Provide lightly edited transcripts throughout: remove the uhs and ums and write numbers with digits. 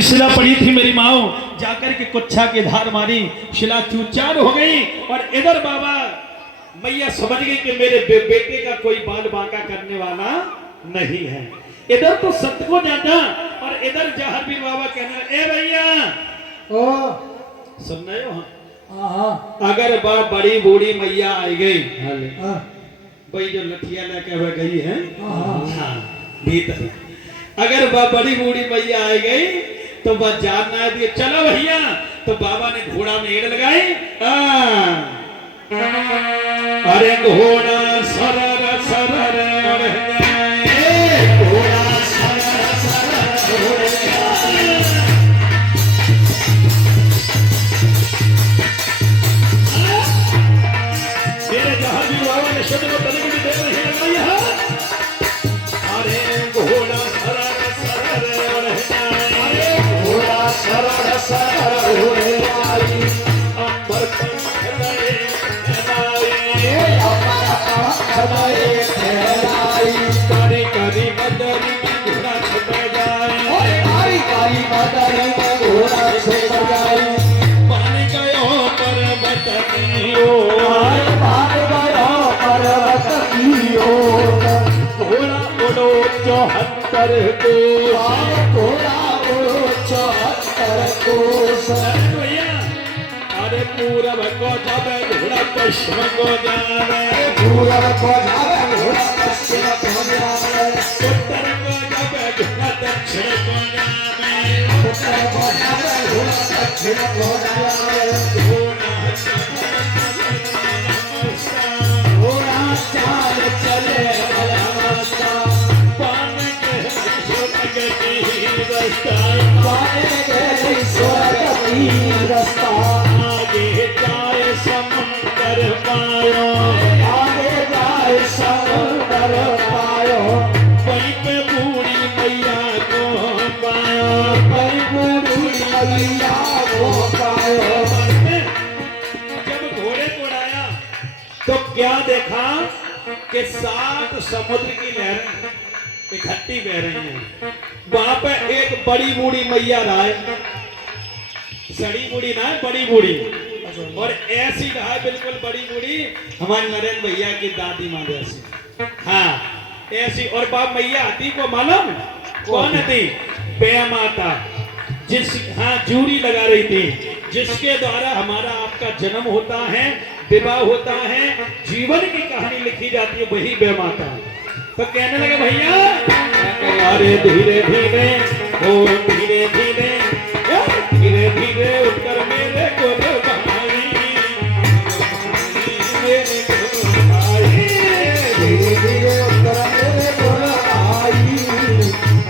शिला पड़ी थी मेरी माँ, जाकर के कुच्छा की धार मारी, शिला चूचार हो गई। और इधर बाबा मैया समझ गई कि मेरे बेटे का कोई बाल बांका करने वाला नहीं है। इधर तो सत्य को जाता और इधर जहर भी बाबा कहने, ए भैया सुन रहे हो? अगर बाप बड़ी बूढ़ी मैया आई गई भाई, जो लठिया लेके वह गई है भीतर, अगर बाप बड़ी बूढ़ी मैया आई गई तो बस जानना दिए, चलो भैया। तो बाबा ने घोड़ा में एड़ लगाई, अरे घोड़ा सरर सरर उड़ गए, घोड़ा सरर सरर उड़ गए। मेरे जहां भी बाबा ने शब्द को तनिक भी दे रही है, अरे घोड़ा सरर सरर उड़ गए, घोड़ा सरर सरर उड़ गई, अंबर पंख लड़े कारी कारी मदरी में घोड़ा छुप जाए, कारी कारी मदरी में घोड़ा छुप जाए। बन गयो पर्वत की ओर, बन गयो पर्वत की ओर, घोड़ा उड़ो 74 कोस, घोड़ा उड़ो 74 कोस। भैया अरे पूरब को जावे घोड़ा पश्चिम को जावे, पूरब को जावे घोड़ा पश्चिम को जावे, उत्तर को जावे घोड़ा दक्षिण को जावे, उत्तर को जावे घोड़ा दक्षिण को जावे। घोड़ा चाल चले रास्ता, पान के स्वर्ग की रास्ता, पान के स्वर्ग की रास्ता। आगे जाए समुंदर पायो, आगे जाए समुंदर पायो, वहीं पे बूढ़ी मैया को पायो, वहीं बूढ़ी मैया को पायो। जब घोड़े को उड़ाया तो क्या देखा कि 7 समुद्र की लहरें इकट्ठी बह रही हैं। वहां पे एक बड़ी बूढ़ी मैया राय, सड़ी बूढ़ी ना बड़ी बूढ़ी, और ऐसी रहा बिल्कुल बड़ी बूढ़ी हमारे नरेंद्र भैया की दादी माँ जैसी, हाँ ऐसी। और बाप मैया आती को मालूम कौन थी? बेया माता, जिस हाँ जूरी लगा रही थी, जिसके द्वारा हमारा आपका जन्म होता है, विवाह होता है, जीवन की कहानी लिखी जाती है, वही बेया माता। तो कहने लगे भैया अरे धीरे धीरे ओ धीरे धीरे धीरे धीरे उठकर मेरे गोरे भाई, मेरे गोरे भाई, धीरे धीरे उठकर मेरे गोरे भाई,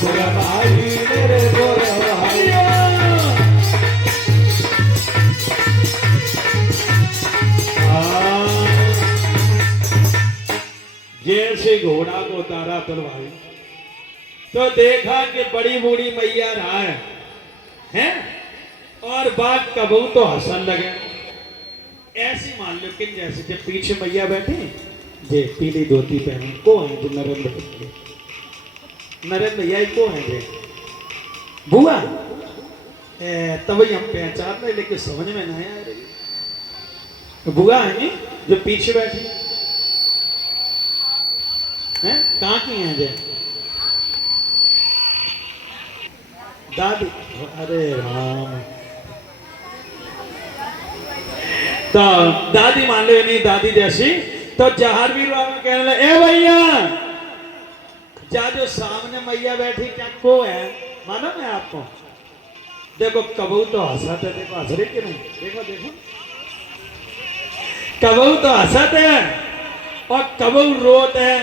गोरे भाई मेरे गोरे भाई। जैसे घोड़ा को उतारा तलवारी तो देखा कि बड़ी बूढ़ी मैया राय हैं और बाघ कबू तो हंसन लगे। ऐसी मान लो कि जैसे जब पीछे मैया बैठी जे पीली धोती पहनी को है जो नरेंद्र भैया को है जे बुआ तभी हम पहचान रहे लेकिन समझ में नहीं आ रही। तो बुआ है नहीं जो पीछे बैठी है, कहाँ की है जे दादी? अरे राम, तो दादी मान लो नहीं दादी जैसी। तो जहार भी कहने लगे ए भैया जा जो सामने मैया बैठी क्या को है मालूम है आपको? देखो कबू तो हंसते, देखो हंस रही कि नहीं, देखो देखो कबू तो हंसते है और कबू रोते है,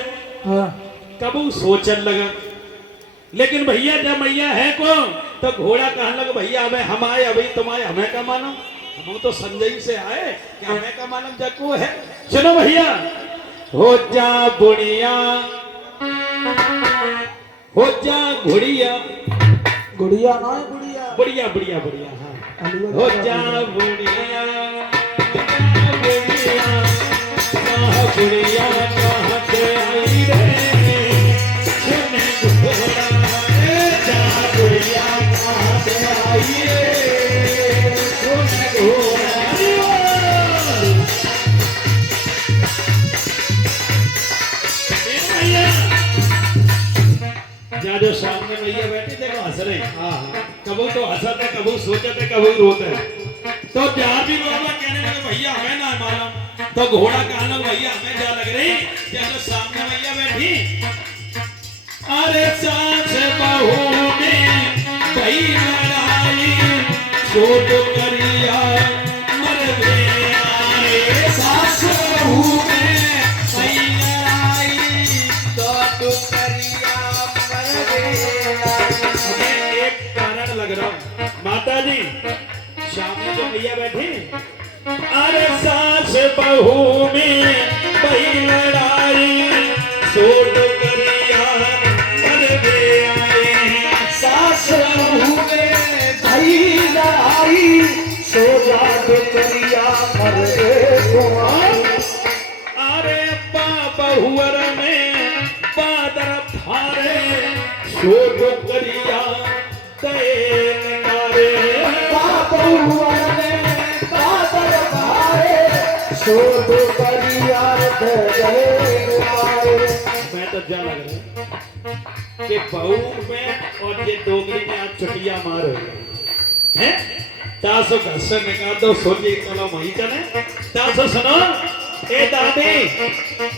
कबू सोचने लगा। लेकिन भैया जब मैया है कौन तो घोड़ा कहने लगा भैया हमें हम आए अभी तुम आए हमें का मालूम, हम तो संजय से आए कि हमें का मालूम जको है। सुनो भैया हो जा बुढ़िया, हो जा घुड़िया, गुड़िया ना गुड़िया बुढ़िया बुढ़िया बुढ़िया, हाँ हो जा बुढ़िया, बुढ़िया बुढ़िया कहाँ से आई रे, सुने घोड़ा जा बुढ़िया कहाँ से आइए सुन घोड़ा। जा जो सामने भैया बैठे देखो हंस रहे हैं। हाँ हाँ कबू तो हंसते कबू सोचते कबू रोते। तो जा भी बाबा कहने लगे भैया हमें ना मालूम। तो घोड़ा कहने लगा भैया हमें जा लग रही। जा जो सामने भैया बैठी। अरे सास बहू में भई लड़ाई छोट करिया मर गए आए। सास बहू में भई लड़ाई छोट करिया मर गए। हमें एक कारण लग रहा हूं माता जी सामने जो भैया बैठे। अरे सास बहू में भई लड़ाई छोट करिया मर गए आए। सास बहू में भई लड़ाई छोट करिया मर गए। अरे बहुअर में बादर फारे छोट करिया तैन मारे। बहुअर में बादल भारे छोट करिया गए मारे। मैं तो जा लग रहा कि बहू में और ये डोगरी में आप चुटिया मारो हैं। तासो घर से निकाल दो सोची चलो वहीं चले। तासो सुनो ए दादी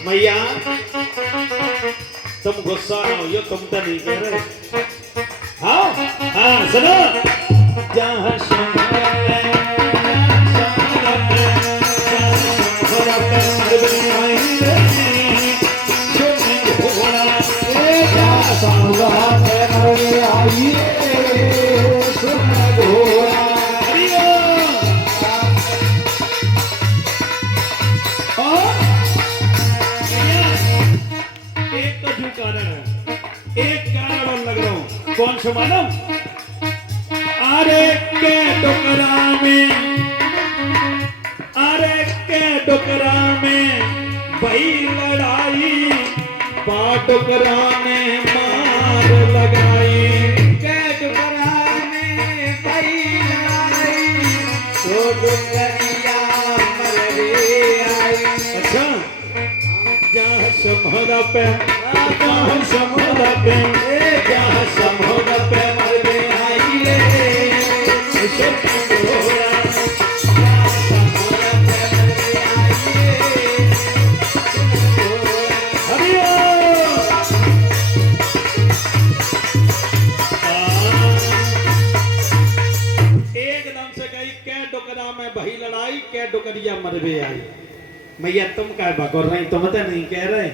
मैया तुम गुस्सा ना हो तुम तो नहीं कह रहे। हाँ हाँ सुनो जहाँ कौन सा मालूम। अरे के टुकड़ा में अरे के टुकड़ा में भई लड़ाई पाटुकड़ा में मार लगाई। के टुकड़ा में भई लड़ाई छोट करिया मर गए आई। अच्छा जहाँ समोदा पे जहाँ समोदा पे जहाँ समोदा पे मर गए आई रे छोट घोड़ा। एकदम से गई कै डुकरा में भई लड़ाई कै डुकरिया मरबे आई। मैया तुम क्या बकर रही तुम तो नहीं कह रहे।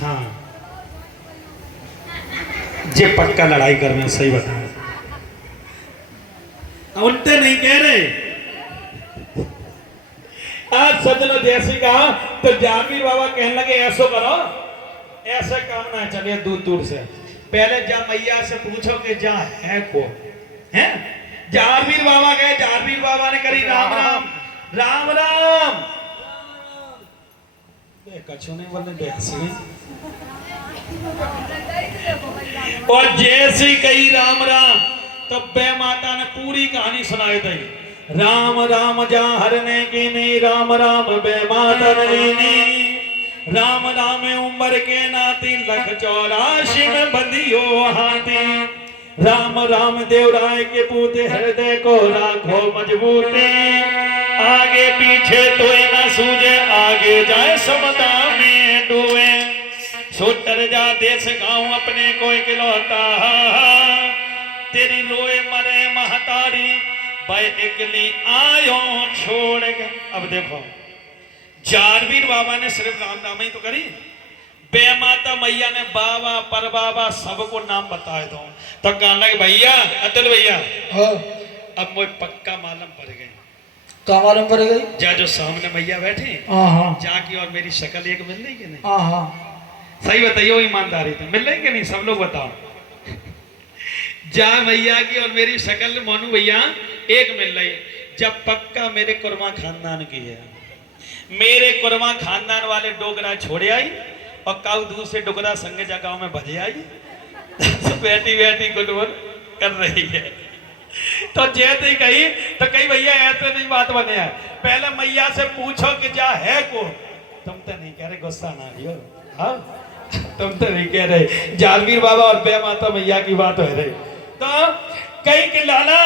हाँ जे पक्का लड़ाई करना सही बता उनते नहीं कह रहे। आज सजनो जैसे कहा तो जामी बाबा कहने लगे ऐसो करो ऐसे काम ना चले दूर दूर से। पहले जा मैया से पूछो कि जा है कौन है। जारवीर बाबा गए जारवीर बाबा ने करी राम राम राम राम। कछु नहीं बोलने बेहसी और जैसी कही राम राम तब बे माता ने पूरी कहानी सुनाई थी। राम राम जा हरने की नहीं राम राम बे माता ने राम राम उम्र के नाती लख 84 में बंदियो हाथी। राम राम देवराय के पूते हृदय को राखो मजबूती। आगे पीछे तो न सूझे आगे जाए समता में डूबे। छोटर जा देश गाँव अपने को इकलौता तेरी रोए मरे महतारी भाई इकली आयो छोड़ के। अब देखो जारवीर बाबा ने सिर्फ राम नाम ही तो करी। बे माता मैया ने बाबा पर बाबा सबको नाम बताए दो। तो कहने लगे भैया अतुल भैया अब मुझे पक्का मालूम पड़ गई। क्या मालूम पड़ गई। जा जो सामने मैया बैठे जाके और मेरी शक्ल एक मिल रही कि नहीं। सही बताइए ईमानदारी तो मिल रही कि नहीं सब लोग बताओ। जा मैया की और मेरी शक्ल मोनू भैया एक मिल रही। जब पक्का मेरे कुर्मा खानदान की है। मेरे कुर्मा खानदान वाले डोगरा छोड़े आई और काऊ दूसरे डोगरा संग जगह में भजे आई। बैठी बैठी गुटगुट कर रही है। तो जैसे ही कही तो कही भैया ऐसे नहीं बात बने है, पहले मैया से पूछो कि जा है को। तुम तो नहीं कह रहे, गुस्सा ना लियो। हाँ तुम तो नहीं कह रहे, जागीर बाबा और बे माता मैया की बात हो रही। तो कही कि लाला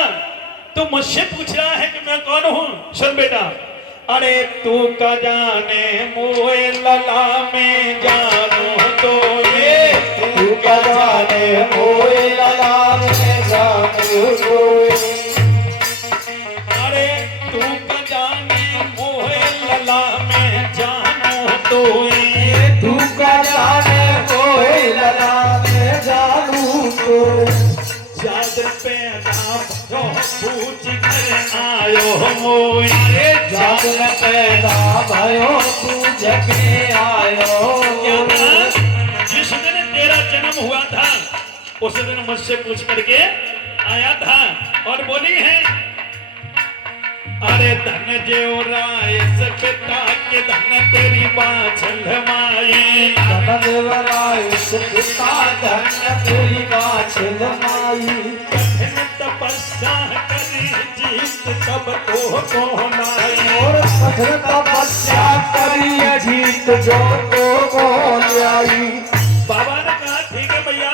तू मुझसे पूछ रहा है कि मैं कौन हूँ। सुन बेटा, अरे तू का जाने मोए लला में जानो तो ये, तू का जाने मोए लला में जानो तो ये। अरे तू का जाने मोए लला में जानो तो ये, तू का जाने मोए लला में जानू तो जद पैदा जो पूछ कर आयो मोए, जब पैदा भयो पूज के आयो। जिस दिन तेरा जन्म हुआ था उस दिन मुझसे पूछ करके आया था और बोली है, अरे धन जो राय से पिता के धन तेरी बाछल माई, धन देवराय से पिता धन तेरी बाछल माई। कठिन तपस्या करी जीत तब तो लाई, और कठिन तपस्या करी जीत जो को लाई। बाबा ने कहा ठीक है भैया,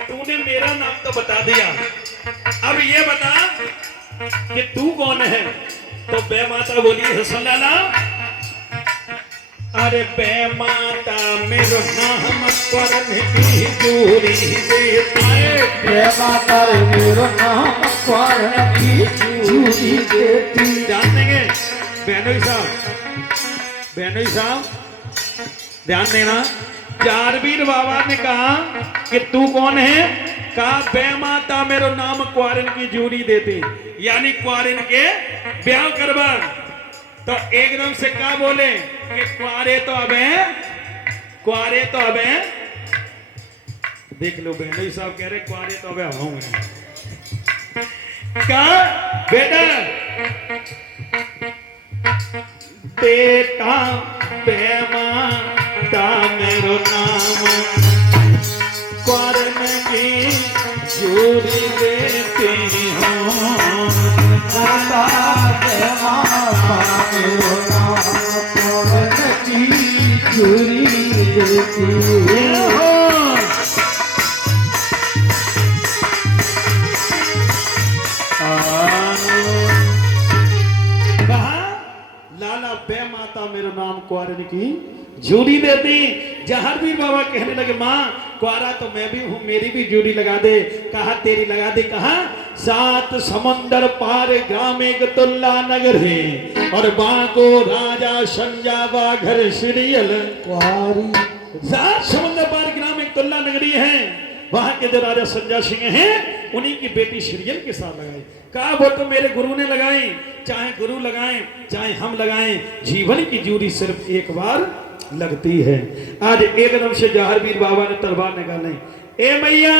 तूने मेरा नाम तो बता दिया, अब ये बता कि तू कौन है। तो बे माता बोली है, सुन लाला, अरे बे माता मेरो नाम करन की दूरी देती है, प्रेमा कर मेरो नाम स्वर्ण की चूड़ी देती। ध्यान देंगे बहनोई साहब ध्यान देना। जारवीर बाबा ने कहा कि तू कौन है, कहा बे माता मेरो नाम क्वारिन की जूरी देती, यानी क्वारिन के ब्याह करवा। तो एकदम से क्या बोले कि क्वारे तो अबे देख लो बहनोई साहब कह रहे क्वारे तो अबे हम का बेटा बेटा बे माता मेरो नाम क्वारन की जूरी देती हूँ, माता प्रेमा मेरो नाम स्वर्ण की चूड़ी देती। लाला बे माता मेरो नाम क्वारन की जूरी देती। जहारवीर बाबा कहने लगे, माँ क्वारा तो मैं भी हूँ, मेरी भी जूरी लगा दे। कहा तेरी लगा दे। कहा 7 समंदर पार ग्राम एक तुल्ला नगर है, और बाको राजा संजावा घर श्रीयल कुआरी। 7 समंदर पार ग्राम एक तुल्ला नगरी है, वहां के जो राजा संजय सिंह हैं उन्हीं की बेटी श्रीयल के साथ लगाई। कहा वो तो मेरे गुरु ने लगाई, चाहे गुरु लगाएं चाहे हम लगाएं, जीवन की जूरी सिर्फ एक बार लगती है। आज एकदम से जहारवीर बाबा ने तलवार निकाली, ए मैया